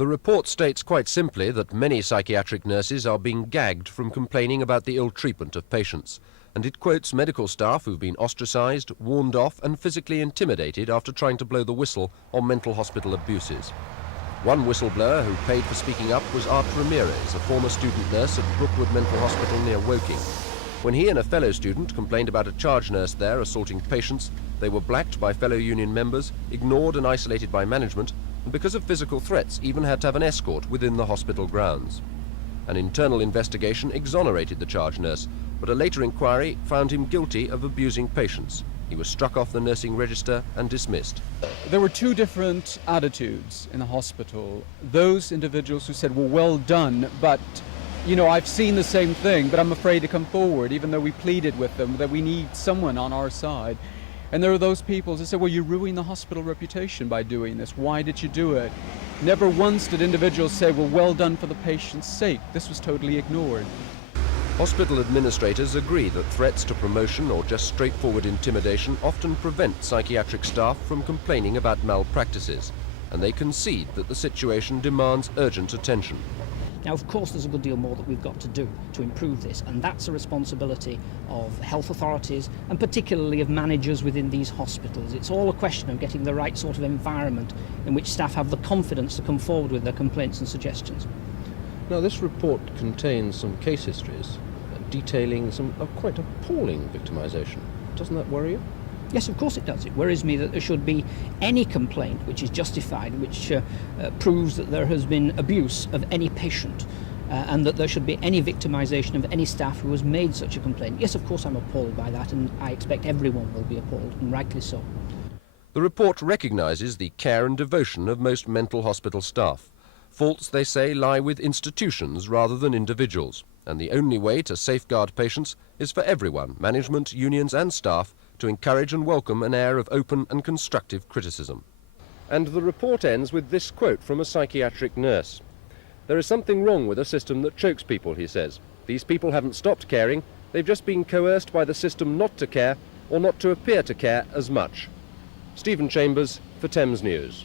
The report states quite simply that many psychiatric nurses are being gagged from complaining about the ill treatment of patients, and it quotes medical staff who've been ostracised, warned off and physically intimidated after trying to blow the whistle on mental hospital abuses. One whistleblower who paid for speaking up was Art Ramirez, a former student nurse at Brookwood Mental Hospital near Woking. When he and a fellow student complained about a charge nurse there assaulting patients, they were blacked by fellow union members, ignored and isolated by management, and because of physical threats even had to have an escort within the hospital grounds. An internal investigation exonerated the charge nurse, but a later inquiry found him guilty of abusing patients. He was struck off the nursing register and dismissed. There were two different attitudes in the hospital. Those individuals who said, well done, but you know, I've seen the same thing, but I'm afraid to come forward, even though we pleaded with them that we need someone on our side. And there are those people who said, well, you ruined the hospital reputation by doing this. Why did you do it? Never once did individuals say, well done for the patient's sake. This was totally ignored. Hospital administrators agree that threats to promotion or just straightforward intimidation often prevent psychiatric staff from complaining about malpractices, and they concede that the situation demands urgent attention. Now, of course, there's a good deal more that we've got to do to improve this, and that's a responsibility of health authorities and particularly of managers within these hospitals. It's all a question of getting the right sort of environment in which staff have the confidence to come forward with their complaints and suggestions. Now, this report contains some case histories detailing some quite appalling victimisation. Doesn't that worry you? Yes, of course it does. It worries me that there should be any complaint which is justified, which proves that there has been abuse of any patient, and that there should be any victimisation of any staff who has made such a complaint. Yes, of course I'm appalled by that, and I expect everyone will be appalled, and rightly so. The report recognises the care and devotion of most mental hospital staff. Faults, they say, lie with institutions rather than individuals, and the only way to safeguard patients is for everyone, management, unions and staff, to encourage and welcome an air of open and constructive criticism. And the report ends with this quote from a psychiatric nurse. "There is something wrong with a system that chokes people," he says. "These people haven't stopped caring, they've just been coerced by the system not to care or not to appear to care as much." Stephen Chambers for Thames News.